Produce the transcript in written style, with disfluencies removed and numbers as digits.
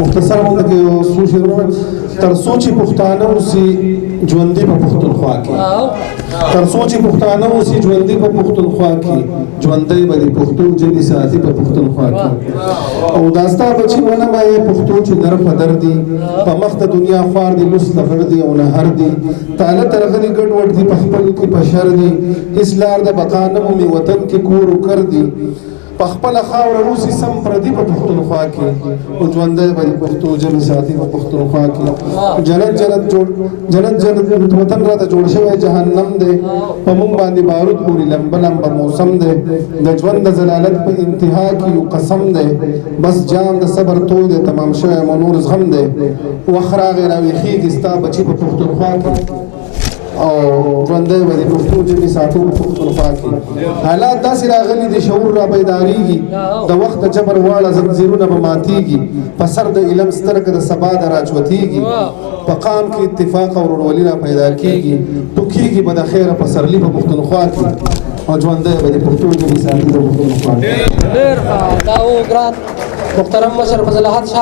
مختصر باندې کې یو څو شعرونه تر څو چې پښتانه اوسي ژوندي په پښتونخوا کې تر څو چې پښتانه اوسي ژوندي په پښتونخوا کې ژوندی به د پښتو ژبې ساتي په پښتونخوا کې او دا ستا بچي ونه وایي پښتو چې در په در دي په مخ د دنیا خوار دي لوس لغړ دي او نهر دي تاله ترغلي ګډوډ دي په خپل کې په شر دي اسلار د بقا نه مومي وطن کې کور وکړ دي په خپل خاور اوسي سم پردي په پښتونخوا کې او ژوندی به د پښتو ژبې ساتي په پښتونخوا کې جنت وطن راته جوړ شوی جهنم دی په موږ باندې بارود اوري لمبه لمبه موسم دی د ژوند د ضلالت په انتها کې یو قسم دی بس جام د صبر تو دی تمام شوی مو نور زغم دی وخت راغی راویښېږي ستا بچي په پښتونخوا کې او ژوندی به د پښتو ژبې ساتو په پښتونخوا کې حالات داسې راغلي دي شعور را بیدارېږي د وخت د جبر واړه زنځیرونه به ماتېږي په سر د علم سترګه د سبا د راچوتېږي په قام کې اتفاق او ورورولي را پیدا کېږي ټوکېږي به د خیره په سرلي په پښتونخوا کې او ژوندی به د پښتو ژبې ساتي په پښتونخوا کې ډېر دا و ګران محترم مشر فضل احد